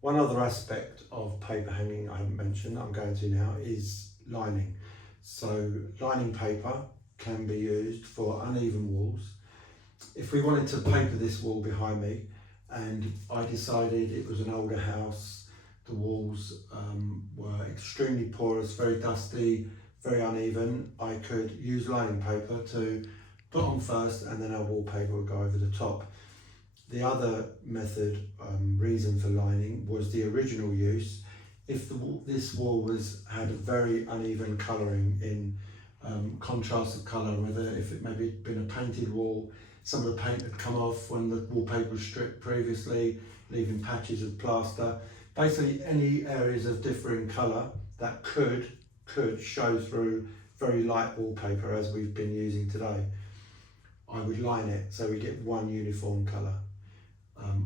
One other aspect of paper hanging I haven't mentioned, I'm going to now, is lining. So lining paper can be used for uneven walls. If we wanted to paper this wall behind me, and I decided it was an older house, the walls were extremely porous, very dusty, very uneven, I could use lining paper to put on first, and then our wallpaper would go over the top. The other method, reason for lining, was the original use. If this wall had a very uneven colouring in contrast of colour, whether if it maybe been a painted wall, some of the paint had come off when the wallpaper was stripped previously, leaving patches of plaster. Basically any areas of differing colour that could show through very light wallpaper as we've been using today, I would line it so we get one uniform colour.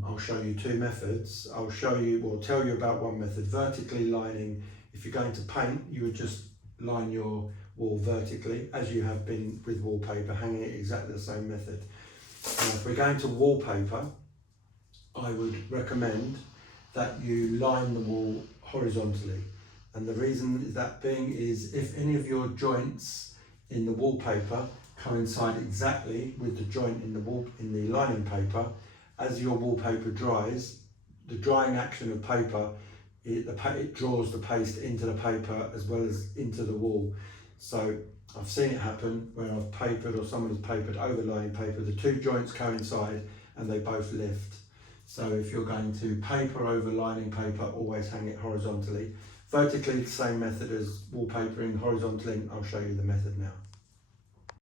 I'll show you two methods. I'll tell you about one method, vertically lining. If you're going to paint, you would just line your wall vertically, as you have been with wallpaper, hanging it exactly the same method. Now, if we're going to wallpaper, I would recommend that you line the wall horizontally. And the reason that being is if any of your joints in the wallpaper coincide exactly with the joint in the lining paper, as your wallpaper dries, the drying action of paper, it draws the paste into the paper as well as into the wall. So I've seen it happen where I've papered or someone has papered over lining paper, the two joints coincide and they both lift. So if you're going to paper over lining paper, always hang it horizontally. Vertically, the same method as wallpapering horizontally. I'll show you the method now.